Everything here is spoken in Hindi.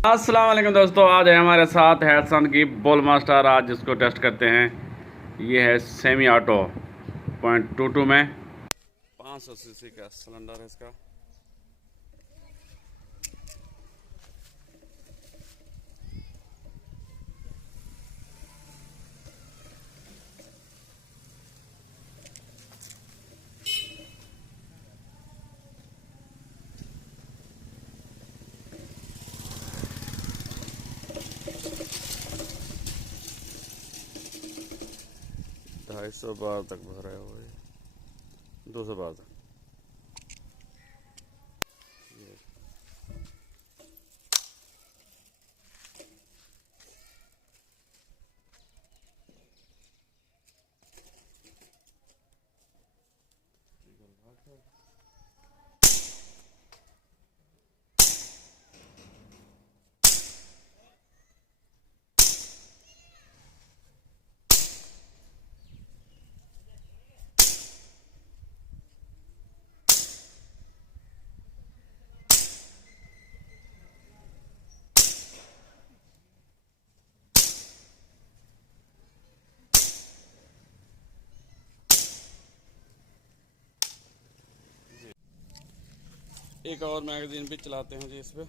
अस्सलाम वालेकुम दोस्तों, आज है हमारे साथ हैटसन की बुलमास्टर। आज जिसको टेस्ट करते हैं ये है सेमी ऑटो 0.22 में 500 सीसी का सिलेंडर है इसका। ढाई सौ बार तक भरा हुआ है, 200 बार तक। एक और मैगजीन भी चलाते हैं जी इस पे।